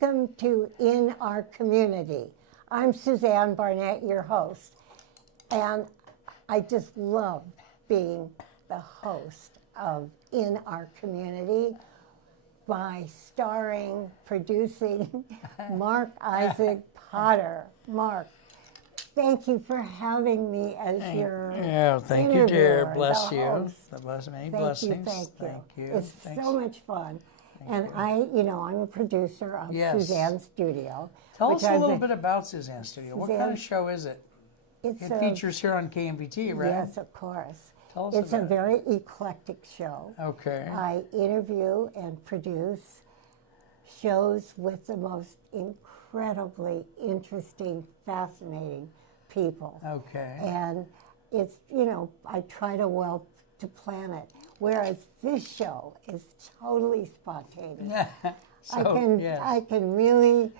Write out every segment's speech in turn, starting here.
Welcome to In Our Community. I'm Suzanne Barnett, your host, and I just love being the host of In Our Community by starring, producing Mark Isaac Potter. Mark, thank you for having me as your thank you, dear. Bless you. Host. Bless many blessings. Thank you. It's Thanks. so much fun. Thank And I'm a producer of Suzanne Studio. Tell us a little bit about Suzanne Studio. What kind of show is it? It It's features here on KMVT, right? Yes, of course. Tell us It's a about very eclectic show. Okay. I interview and produce shows with the most incredibly interesting, fascinating people. Okay. And it's, I try to plan it. Whereas this show is totally spontaneous. I can really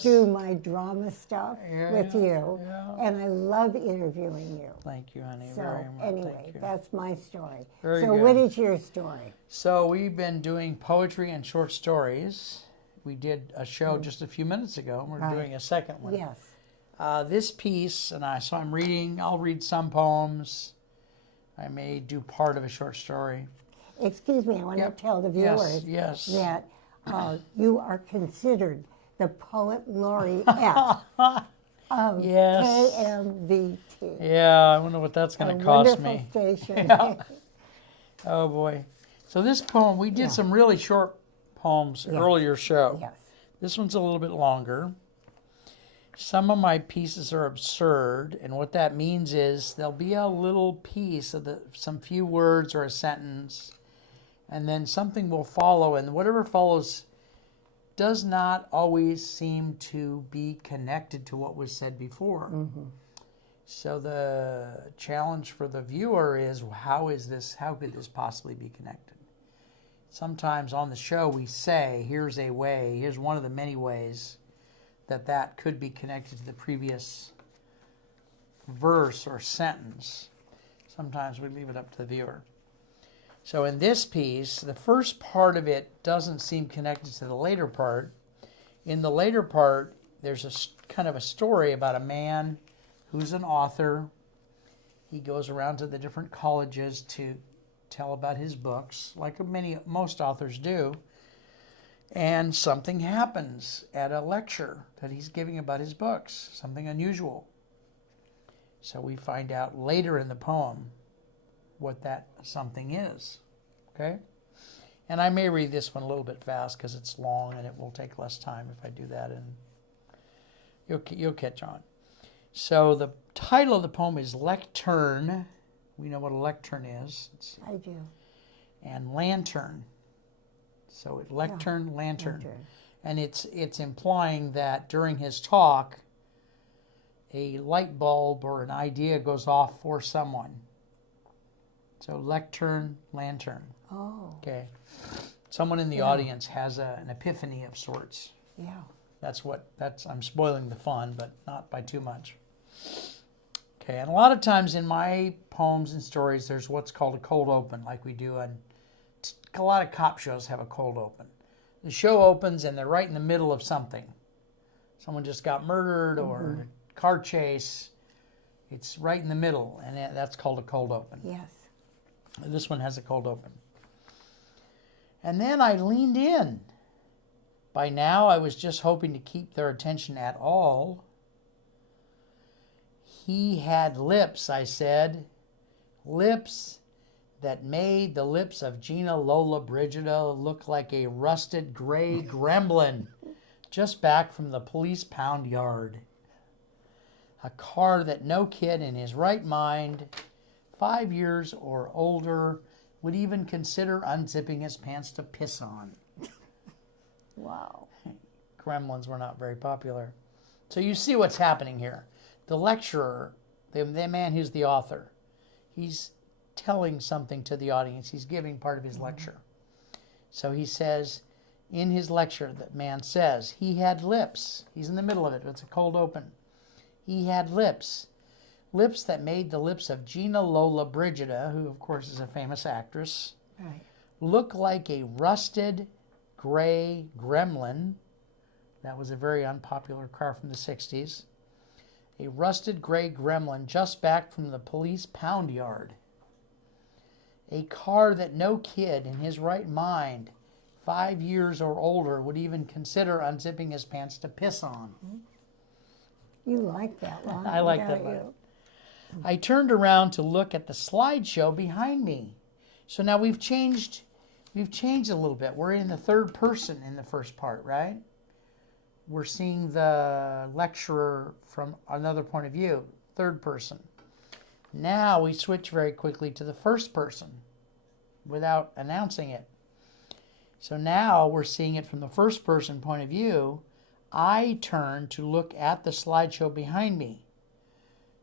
do my drama stuff with you, and I love interviewing you. Thank you, honey, So very much. anyway, that's my story. Very so good. what is your story? So we've been doing poetry and short stories. We did a show just a few minutes ago, and we're doing a second one. Yes. This piece, I'm reading, I'll read some poems. I may do part of a short story. Excuse me, I want to tell the viewers that you are considered the poet laureate of KMVT. Yeah, I wonder what that's going to cost me. Wonderful station. Oh boy. So this poem, we did some really short poems earlier show. Yes. This one's a little bit longer. Some of my pieces are absurd, and what that means is there'll be a little piece of some few words or a sentence, and then something will follow, and whatever follows does not always seem to be connected to what was said before. Mm-hmm. So the challenge for the viewer is, how could this possibly be connected? Sometimes on the show we say, here's one of the many ways that could be connected to the previous verse or sentence. Sometimes we leave it up to the viewer. So in this piece, the first part of it doesn't seem connected to the later part. In the later part, there's a kind of a story about a man who's an author. He goes around to the different colleges to tell about his books, like most authors do. And something happens at a lecture that he's giving about his books, something unusual. So we find out later in the poem what that something is. Okay? And I may read this one a little bit fast because it's long and it will take less time if I do that, and you'll catch on. So the title of the poem is Lectern. We know what a lectern is. I do. And lantern. So lectern, lantern. And it's implying that during his talk, a light bulb or an idea goes off for someone. So lectern, lantern. Oh. Okay. Someone in the audience has an epiphany of sorts. Yeah. I'm spoiling the fun, but not by too much. Okay, and a lot of times in my poems and stories, there's what's called a cold open, like we do on a lot of cop shows have a cold open. The show opens and they're right in the middle of something. Someone just got murdered or a car chase. It's right in the middle, and that's called a cold open. Yes. This one has a cold open. And then I leaned in. By now, I was just hoping to keep their attention at all. He had lips, I said. Lips that made the lips of Gina Lola Brigida look like a rusted gray gremlin just back from the police pound yard. A car that no kid in his right mind, 5 years or older, would even consider unzipping his pants to piss on. Wow. Gremlins were not very popular. So you see what's happening here. The lecturer, the man who's the author, he's telling something to the audience. He's giving part of his lecture. So he says, in his lecture, that man says, he had lips. He's in the middle of it. It's a cold open. He had lips. Lips that made the lips of Gina Lola Brigida, who of course is a famous actress, look like a rusted gray gremlin That was a very unpopular car from the 60s. A rusted gray Gremlin just back from the police pound yard. A car that no kid in his right mind, 5 years or older, would even consider unzipping his pants to piss on. You like that line. I like that don't line. you? I turned around to look at the slideshow behind me. So now we've changed a little bit. We're in the third person in the first part, right? We're seeing the lecturer from another point of view, third person. Now we switch very quickly to the first person without announcing it. So now we're seeing it from the first person point of view. I turn to look at the slideshow behind me.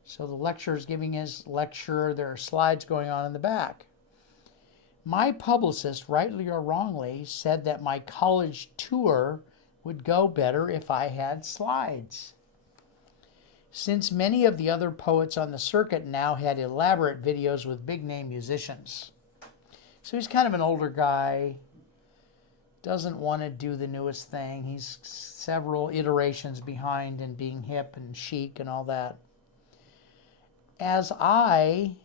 So the lecturer is giving his lecture. There are slides going on in the back. My publicist, rightly or wrongly, said that my college tour would go better if I had slides. Since many of the other poets on the circuit now had elaborate videos with big-name musicians. So he's kind of an older guy, doesn't want to do the newest thing. He's several iterations behind in being hip and chic and all that. As I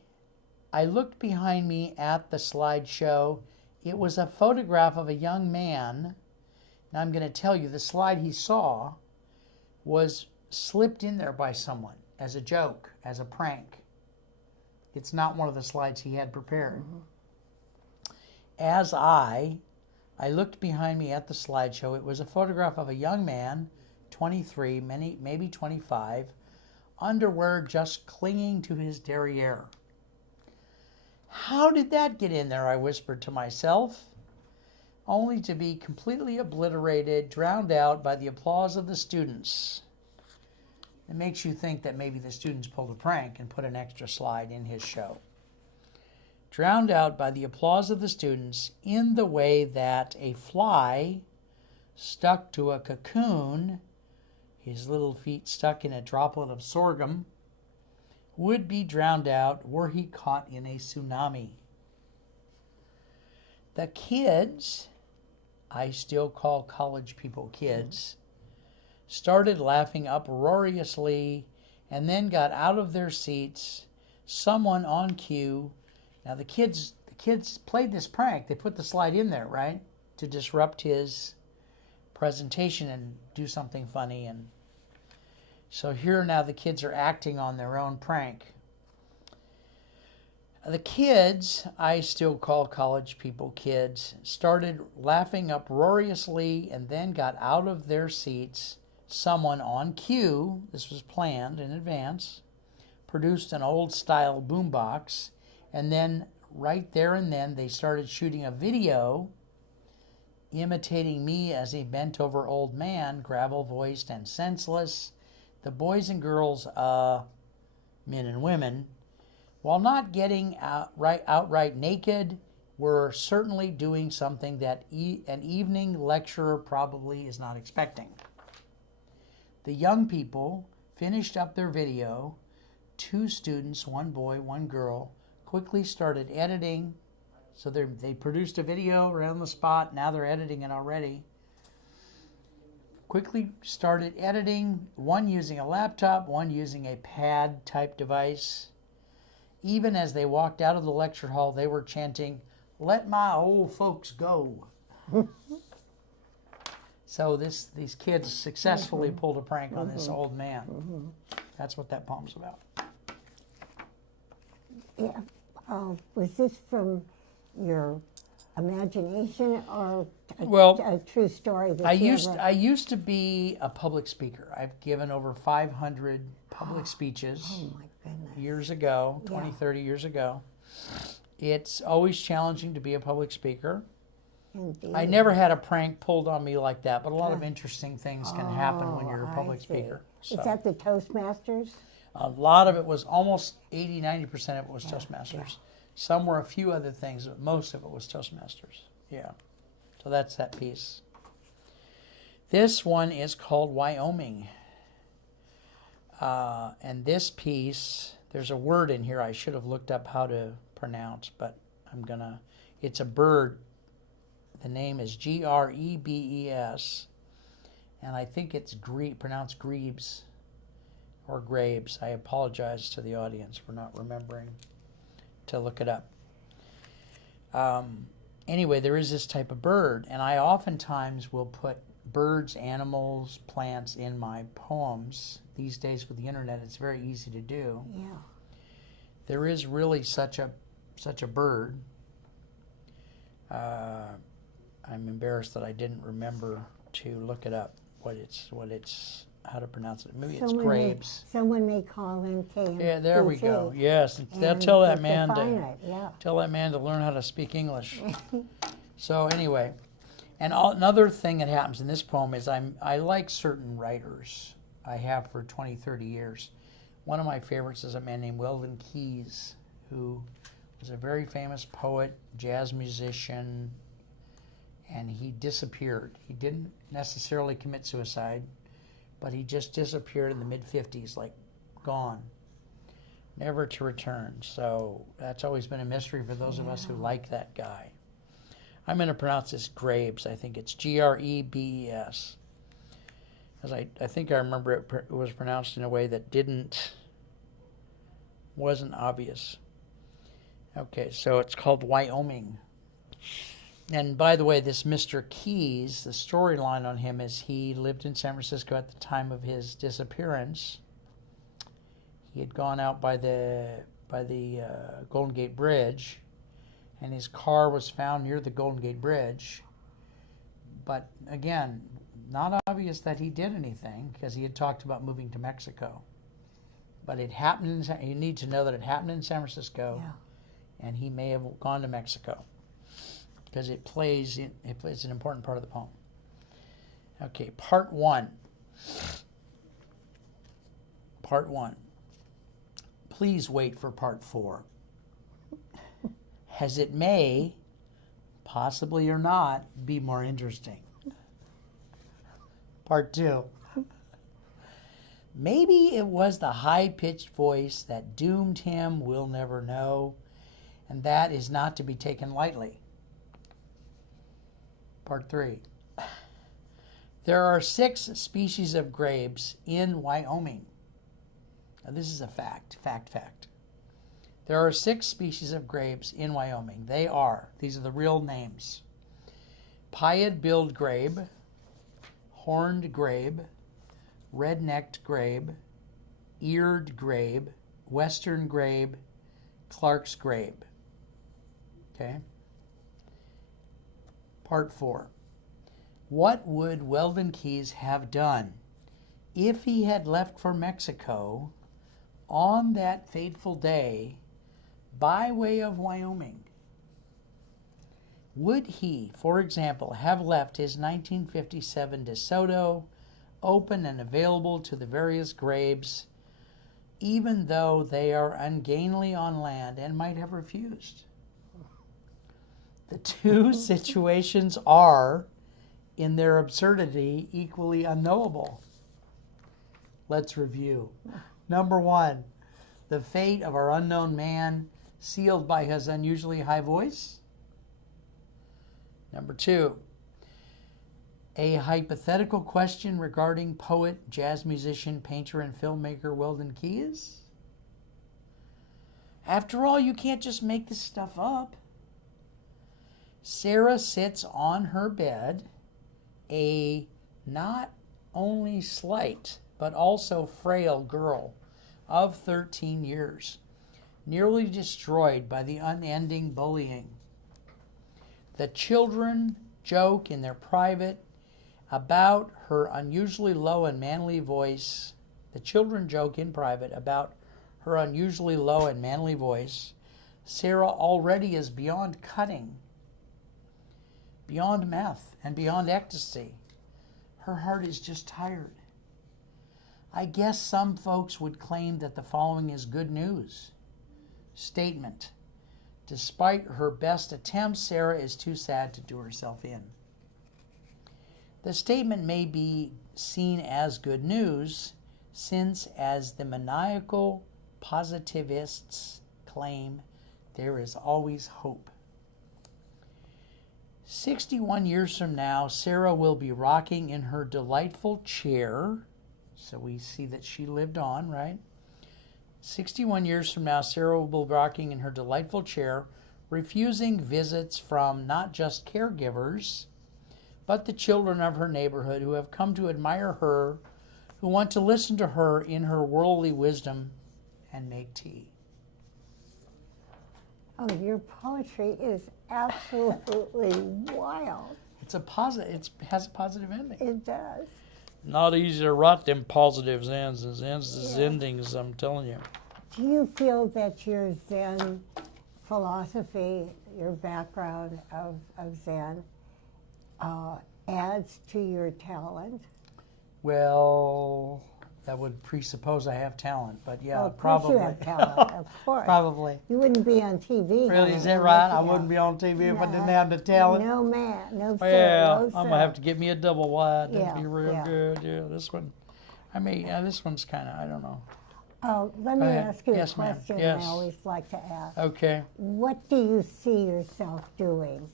looked behind me at the slideshow, it was a photograph of a young man. Now I'm going to tell you, the slide he saw was slipped in there by someone as a joke, as a prank. It's not one of the slides he had prepared. As I looked behind me at the slideshow, it was a photograph of a young man, 23, maybe 25, underwear just clinging to his derriere. How did that get in there, I whispered to myself, only to be completely obliterated, drowned out by the applause of the students. It makes you think that maybe the students pulled a prank and put an extra slide in his show. Drowned out by the applause of the students in the way that a fly stuck to a cocoon, his little feet stuck in a droplet of sorghum, would be drowned out were he caught in a tsunami. The kids, I still call college people kids, started laughing uproariously and then got out of their seats, someone on cue. Now the kids played this prank. They put the slide in there, right, to disrupt his presentation and do something funny. And so here now the kids are acting on their own prank. The kids, I still call college people kids, started laughing uproariously and then got out of their seats. Someone on cue, this was planned in advance, produced an old-style boombox, and then right there and then they started shooting a video imitating me as a bent-over old man, gravel-voiced and senseless. The boys and girls, men and women, while not getting outright naked, were certainly doing something that an evening lecturer probably is not expecting. The young people finished up their video. 2 students, 1 boy, 1 girl, quickly started editing. So they produced a video right on the spot. Now they're editing it already. Quickly started editing, one using a laptop, one using a pad-type device. Even as they walked out of the lecture hall, they were chanting, "Let my old folks go." So these kids successfully pulled a prank on this old man. That's what that poem's about. Yeah. Was this from your imagination or a true story? That I used to be a public speaker. I've given over 500 public speeches. Oh my goodness. Years ago, 20, 30 years ago. It's always challenging to be a public speaker. Indeed. I never had a prank pulled on me like that, but a lot of interesting things can happen when you're a public speaker. Is that the Toastmasters? A lot of it was almost 80, 90% of it was Toastmasters. Yeah. Some were a few other things, but most of it was Toastmasters. Yeah. So that's that piece. This one is called Wyoming. And this piece, there's a word in here I should have looked up how to pronounce, but it's a bird. The name is Grebes, and I think it's pronounced Grebes or Graves. I apologize to the audience for not remembering to look it up. Anyway, there is this type of bird, and I oftentimes will put birds, animals, plants in my poems. These days with the internet, it's very easy to do. Yeah. There is really such a bird. I'm embarrassed that I didn't remember to look it up. How to pronounce it? Maybe it's Graves. Someone may call in KMVT. Yeah, there we go. Yes, tell that man to learn how to speak English. So anyway, and another thing that happens in this poem is I like certain writers. I have for 20, 30 years. One of my favorites is a man named Weldon Keys, who was a very famous poet, jazz musician, and he disappeared. He didn't necessarily commit suicide, but he just disappeared in the mid-50s, like gone, never to return. So that's always been a mystery for those of us who like that guy. I'm going to pronounce this Graves. I think it's Grebes. As I think I remember it was pronounced in a way that wasn't obvious. Okay, so it's called Wyoming. And by the way, this Mr. Keys, the storyline on him is he lived in San Francisco at the time of his disappearance. He had gone out by the Golden Gate Bridge, and his car was found near the Golden Gate Bridge. But again, not obvious that he did anything because he had talked about moving to Mexico. But it happened. You need to know that it happened in San Francisco, and he may have gone to Mexico, because it plays an important part of the poem. Okay, part one. Part one. Please wait for part 4, as it may, possibly or not, be more interesting. Part 2. Maybe it was the high-pitched voice that doomed him, we'll never know, and that is not to be taken lightly. Part 3. There are 6 species of grapes in Wyoming. Now this is a fact. There are 6 species of grapes in Wyoming. These are the real names: pied-billed grape, horned grape, red-necked grape, eared grape, western grape, Clark's grape. Okay? Part 4. What would Weldon Keys have done if he had left for Mexico on that fateful day by way of Wyoming? Would he, for example, have left his 1957 DeSoto open and available to the various grapes, even though they are ungainly on land, and might have refused? The two situations are, in their absurdity, equally unknowable. Let's review. Number 1, the fate of our unknown man sealed by his unusually high voice. Number 2, a hypothetical question regarding poet, jazz musician, painter, and filmmaker Weldon Keys. After all, you can't just make this stuff up. Sarah sits on her bed, a not only slight but also frail girl of 13 years, nearly destroyed by the unending bullying. The children joke in their private about her unusually low and manly voice. The children joke in private about her unusually low and manly voice. Sarah already is beyond cutting, beyond meth, and beyond ecstasy. Her heart is just tired. I guess some folks would claim that the following is good news. Statement: despite her best attempts, Sarah is too sad to do herself in. The statement may be seen as good news, since, as the maniacal positivists claim, there is always hope. 61 years from now, Sarah will be rocking in her delightful chair. So we see that she lived on, right? 61 years from now, Sarah will be rocking in her delightful chair, refusing visits from not just caregivers, but the children of her neighborhood who have come to admire her, who want to listen to her in her worldly wisdom and make tea. Oh, your poetry is absolutely wild. It's a positive. It has a positive ending. It does. Not easy to write them positive ends as endings. I'm telling you. Do you feel that your Zen philosophy, your background of Zen, adds to your talent? Well, that would presuppose I have talent, but yeah, Well, of course probably. you have talent, of course. Probably. You wouldn't be on TV. Really, is that right? I wouldn't be on TV if I didn't have the talent. No, man. No, sir. Well, No, I'm sir. gonna have to get me a double wide. That'd Yeah, be real yeah. good. Yeah, this one. I mean, this one's kind of, I don't know. Oh, let me Go ahead. ask you Yes, a ma'am. question Yes. I always like to ask. Okay. What do you see yourself doing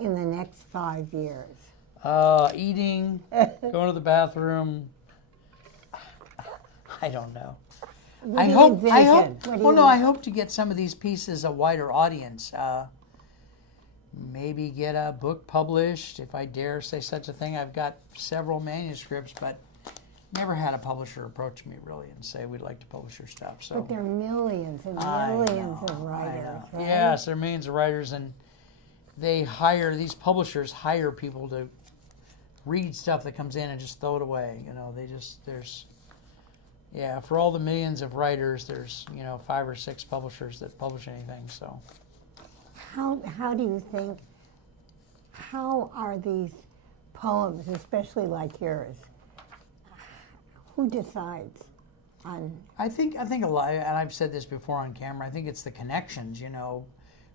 in the next 5 years? Eating, going to the bathroom. I don't know. What do you envision? What do you- I hope to get some of these pieces a wider audience. Maybe get a book published, if I dare say such a thing. I've got several manuscripts, but never had a publisher approach me really and say we'd like to publish your stuff. So But there are millions and I millions of know, I writers, know. right? Yes, there are millions of writers, and these publishers hire people to read stuff that comes in and just throw it away. You know, for all the millions of writers, there's 5 or 6 publishers that publish anything. So How do you think, how are these poems, especially like yours, who decides on? I think a lot, and I've said this before on camera. I think it's the connections.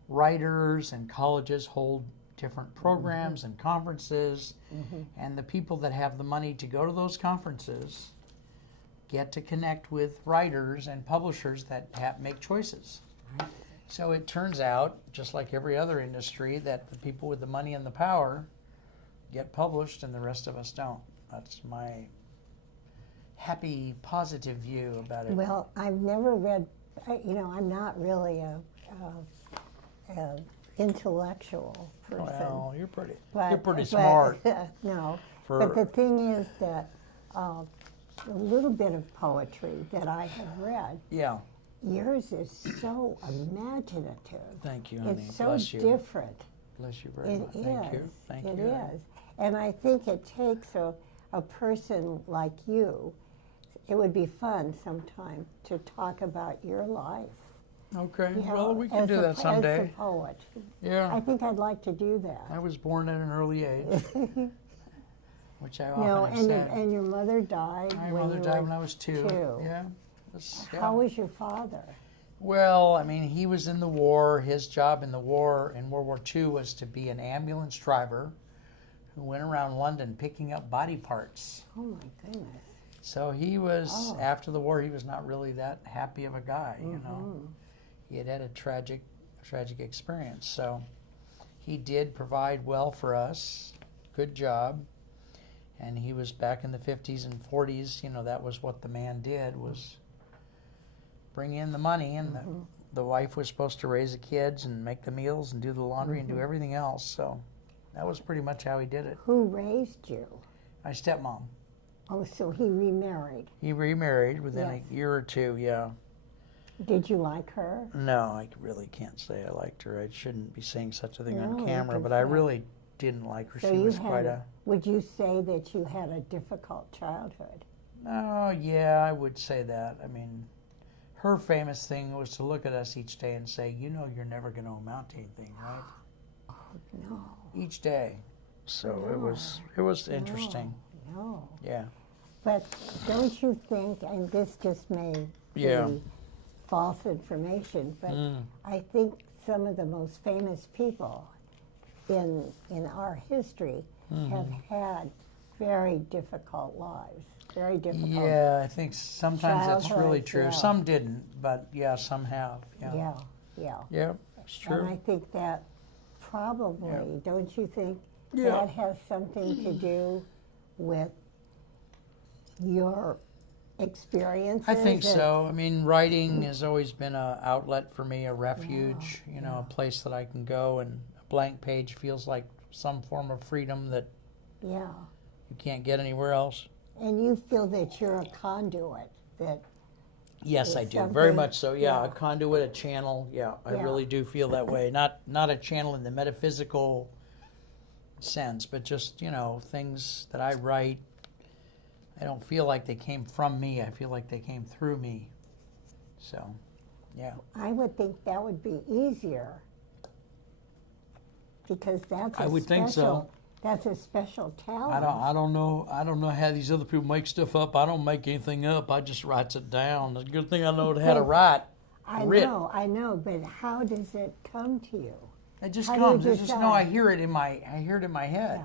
Writers and colleges hold different programs and conferences, and the people that have the money to go to those conferences get to connect with writers and publishers that make choices. So it turns out, just like every other industry, that the people with the money and the power get published and the rest of us don't. That's my happy, positive view about it. Well, I've never read, I'm not really a intellectual person. Well, you're pretty But- smart. No, For- but the thing is that the little bit of poetry that I have read, Yeah. yours is so imaginative. Thank you, honey. It's so Bless you. different. Bless you very It much. is. Thank you. Thank It you. is. And I think it takes a person like you. It would be fun sometime to talk about your life. Okay. You know, Well, we can as do a- that someday. As a poet. Yeah. I think I'd like to do that. I was born at an early age, which I often No, have and said. your mother died My when mother you died were when I was 2. 2. Yeah. How was your father? Well, I mean, he was in the war. His job in the war in World War II was to be an ambulance driver who went around London picking up body parts. Oh my goodness. So he was, Oh. after the war, he was not really that happy of a guy, you know. He had a tragic experience. So he did provide well for us, good job. And he was back in the 50s and 40s, that was what the man did, was bring in the money, and the wife was supposed to raise the kids and make the meals and do the laundry and do everything else. So that was pretty much how he did it. Who raised you? My stepmom. Oh, so he remarried. He remarried within Yes. a year or 2, yeah. Did you like her? No, I really can't say I liked her. I shouldn't be saying such a thing No, on you camera, can but I say. really didn't like her. So She you was had quite a... Would you say that you had a difficult childhood? Oh, yeah, I would say that. I mean, her famous thing was to look at us each day and say, you're never going to amount to anything, right? Oh, no. Each day. So it was interesting. No. Yeah. But don't you think, and this just may Yeah. be false information, but Mm. I think some of the most famous people in our history have had very difficult lives, very difficult. Yeah, I think sometimes that's really Childhood, true. yeah. Some didn't, but yeah, some have. Yeah. Yeah. Yeah, it's And true. I think that probably, don't you think Yeah. that has something to do with your experiences? I think so. I mean, writing has always been an outlet for me, a refuge, a place that I can go, and a blank page feels like some form of freedom that Yeah. you can't get anywhere else. And you feel that you're a conduit, that Yes, It's I do. something- Very much so. Yeah, yeah. a conduit, a channel. Yeah, I Yeah. really do feel that way. Not a channel in the metaphysical sense, but just, things that I write, I don't feel like they came from me. I feel like they came through me. So, yeah. I would think that would be easier, because that's a I would think so. special, that's a special talent. I don't know how these other people make stuff up. I don't make anything up. I just writes it down. It's a good thing I know how to write. I know, but how does it come to you? It just How do you comes. It's just decide? I hear it in my head. Yeah.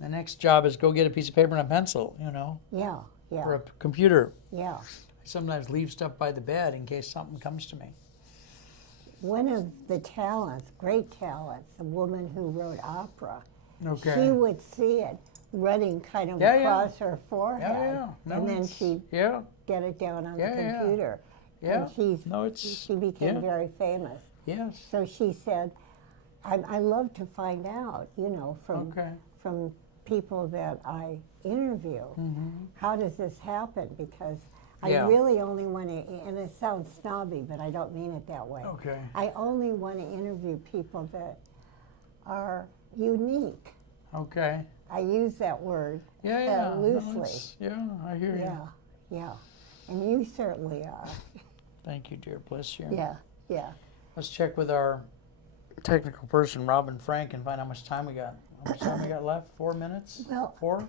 The next job is go get a piece of paper and a pencil, Yeah, or a yeah, computer. yeah. I sometimes leave stuff by the bed in case something comes to me. One of the talents, great talents, a woman who wrote opera, Okay. she would see it running kind of Yeah, yeah. across her forehead, Yeah. No, and then it's- she'd Yeah. get it down on Yeah, the yeah. computer. Yeah. And No, it's she became yeah. very famous. Yes. So she said, I love to find out, from Okay. from people that I interview, how does this happen? Because I Yeah. really only want to, and it sounds snobby, but I don't mean it that way. Okay. I only want to interview people that are unique. Okay. I use that word Yeah. No, loosely. yeah, I hear you. Yeah, yeah. And you certainly are. Thank you, dear. Bless you. Yeah, yeah. Let's check with our technical person, Robin Frank, and find how much time we got. How much time we got left? 4 minutes? Well- 4?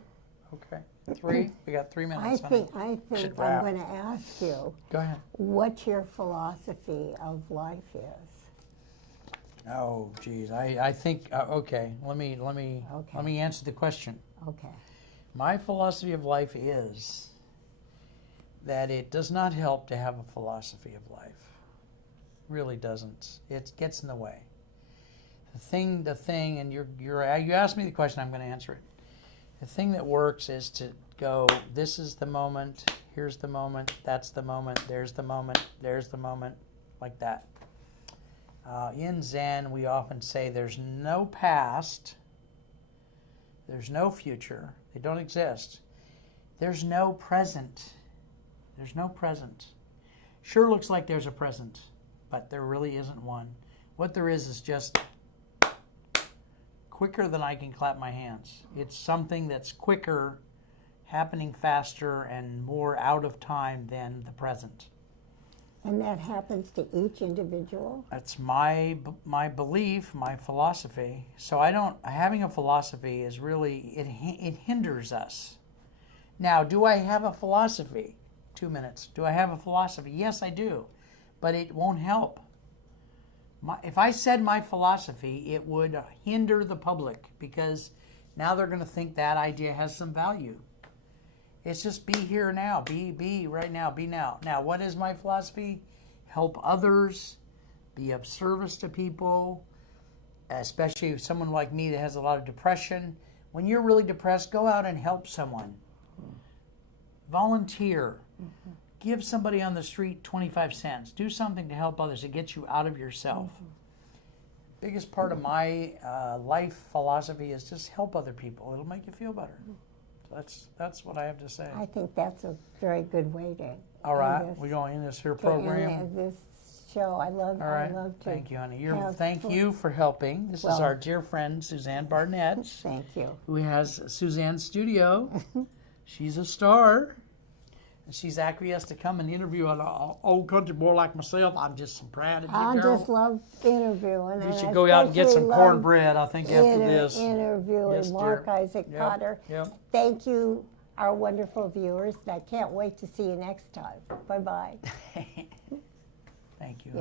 Okay. 3? We got 3 minutes. I honey. think Should I'm wrap. going to ask you Go ahead. what your philosophy of life is. Oh, geez. I think, okay. Let me answer the question. Okay. My philosophy of life is that it does not help to have a philosophy of life. Really doesn't. It gets in the way. The thing, and you asked me the question, I'm going to answer it. The thing that works is to go, this is the moment, here's the moment, that's the moment, there's the moment, like that. In Zen, we often say there's no past, there's no future, they don't exist. There's no present. There's no present. Sure looks like there's a present, but there really isn't one. What there is just quicker than I can clap my hands. It's something that's quicker, happening faster, and more out of time than the present. And that happens to each individual? That's my belief, my philosophy. So having a philosophy is really, it hinders us. Now, do I have a philosophy? 2 minutes. Do I have a philosophy? Yes, I do. But it won't help. If I said my philosophy, it would hinder the public, because now they're going to think that idea has some value. It's just be here now, be right now, be now. Now, what is my philosophy? Help others, be of service to people, especially someone like me that has a lot of depression. When you're really depressed, go out and help someone. Volunteer. Give somebody on the street 25 cents. Do something to help others. It gets you out of yourself. Biggest part of my life philosophy is just help other people. It'll make you feel better. That's what I have to say. I think that's a very good way to All right, end this, we're going in this here to program. end this show. I love to Thank you, honey. have Thank fun. you for helping. This is Well- our dear friend, Suzanne Barnett, Thank you. who has Suzanne's studio. She's a star. And she's acquiesced to come and interview an old country boy like myself. I'm just so proud of you, I girl. just love interviewing. We and should I go out and get some especially love cornbread, I think, after this. Interviewing Yes, Mark dear. Isaac Yep, Potter. yep. Thank you, our wonderful viewers. And I can't wait to see you next time. Bye-bye. Thank you.